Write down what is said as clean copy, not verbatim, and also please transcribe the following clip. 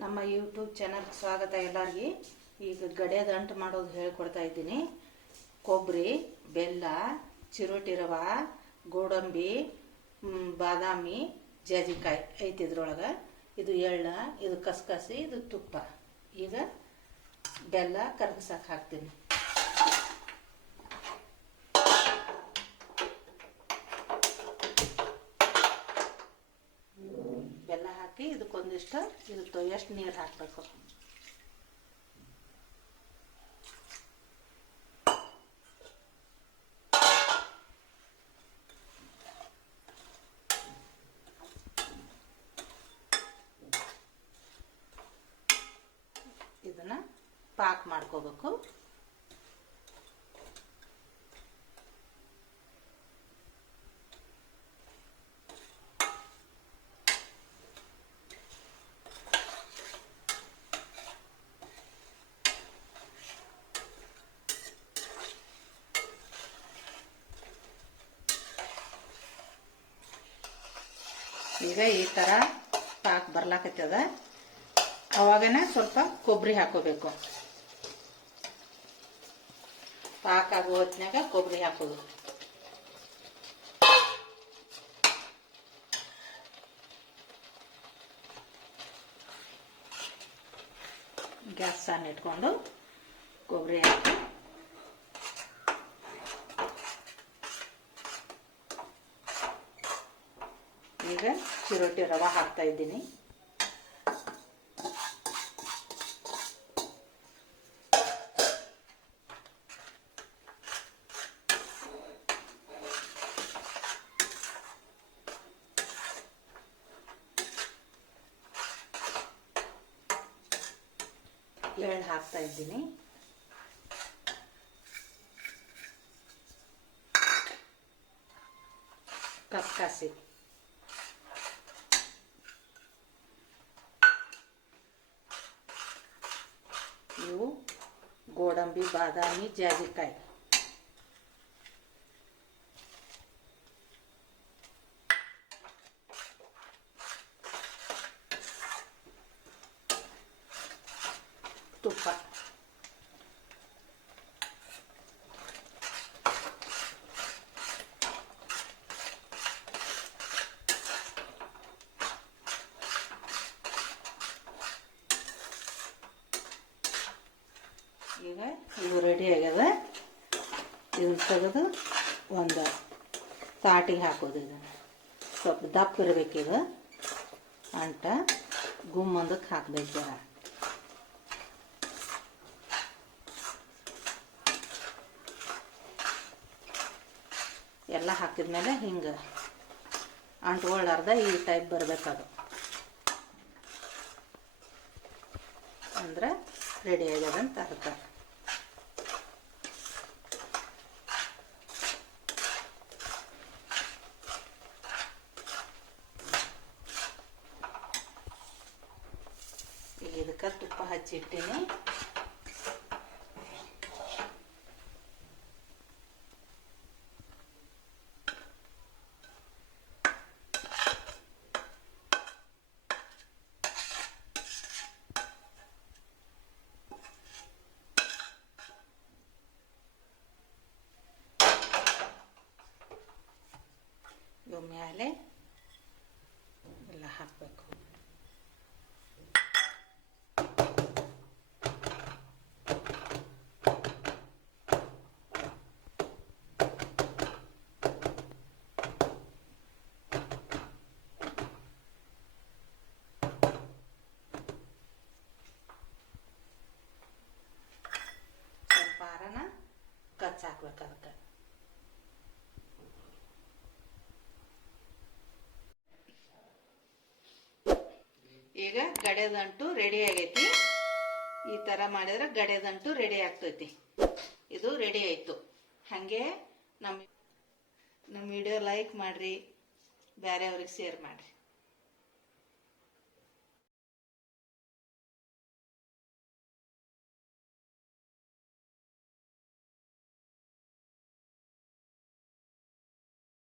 ನಮ್ಮ ಯೂಟ್ಯೂಬ್ ಚಾನಲ್ಗೆ ಸ್ವಾಗತ ಎಲ್ಲರಿಗೆ. ಈಗ ಗಡ್ಯದ ಅಂಟು ಮಾಡೋದು ಹೇಳ್ಕೊಡ್ತಾ ಇದ್ದೀನಿ. ಕೊಬ್ಬರಿ, ಬೆಲ್ಲ, ಚಿರೋಟಿ ರವೆ, ಗೋಡಂಬಿ, ಬಾದಾಮಿ, ಜಾಜಿಕಾಯಿ ಐತಿ ಇದ್ರೊಳಗೆ. ಇದು ಎಳ್ಳ, ಇದು ಕಸಕಸಿ, ಇದು ತುಪ್ಪ. ಈಗ ಬೆಲ್ಲ ಕರಗಿಸಕ್ಕೆ ಹಾಕ್ತೀನಿ. ಬೆಲ್ಲ ಹಾಕಿ ಇದಕ್ಕೊಂದಿಷ್ಟು ಇದು ಎಷ್ಟು ನೀರು ಹಾಕಬೇಕು. ಇದನ್ನ ಪಾಕ್ ಮಾಡ್ಕೋಬೇಕು. ಈಗ ಈ ತರ ಪಾಕ್ ಬರ್ಲಾಕತ್ತದ. ಅವಾಗನೇ ಸ್ವಲ್ಪ ಕೊಬ್ಬರಿ ಹಾಕೋಬೇಕು. ಪಾಕ್ ಆಗೋ ಹೊತ್ನ್ಯಾಗ ಕೊಬ್ಬರಿ ಹಾಕೋದು. ಗ್ಯಾಸ್ ಸಣ್ಣ ಇಟ್ಕೊಂಡು ಕೊಬ್ಬರಿ ಹಾಕಿ ಈಗ ಚಿರೋಟಿ ರವೆ ಹಾಕ್ತಾ ಇದ್ದೀನಿ. ಎಳ್ಳು ಹಾಕ್ತಾ ಇದ್ದೀನಿ. ಕಸಕಸಿ, ಇವು ಗೋಡಂಬಿ, ಬಾದಾಮಿ, ಜಾಜಿಕಾಯಿ. ತುಪ್ಪ, ಈಗ ಇದು ರೆಡಿ ಆಗ್ಯದ. ಇದನ್ನ ತೆಗೆದು ಒಂದು ತಾಟಿಗೆ ಹಾಕೋದು. ಇದನ್ನು ಸ್ವಲ್ಪ ದಪ್ಪ ಇರಬೇಕೀಗ. ಅಂಟ ಗುಮ್ಮಂದಕ್ಕೆ ಹಾಕ್ಬೇಕು. ಎಲ್ಲ ಹಾಕಿದ್ಮೇಲೆ ಹಿಂಗೆ ಅಂಟ್ಕೊಳ್ಳಾರ್ದ ಈ ಟೈಪ್ ಬರಬೇಕದು. ಅಂದ್ರೆ ರೆಡಿ ಆಗ್ಯದಂತ ಅರ್ಥ. ಈಗ ಇದಕ್ಕೆ ತುಪ್ಪ ಹಚ್ಚಿಟ್ಟಿನಿ. ಇವು ಮೇಲೆ ಎಲ್ಲ ಹಾಕಬೇಕು. ಸ್ವಲ್ಪ ಆರನ ಕಚ್ಚ ಹಾಕ್ಬೇಕು ಅದಕ್ಕೆ. ಈಗ ಗಡ್ಯದಂಟು ರೆಡಿ ಆಗೈತಿ. ಈ ತರ ಮಾಡಿದ್ರೆ ಗಡ್ಯದಂಟು ರೆಡಿ ಆಗ್ತೈತಿ. ಇದು ರೆಡಿ ಆಯ್ತು. ಹಾಗೆ ನಮ್ಮ ವಿಡಿಯೋ ಲೈಕ್ ಮಾಡ್ರಿ, ಬೇರೆಯವ್ರಿಗೆ ಶೇರ್ ಮಾಡ್ರಿ.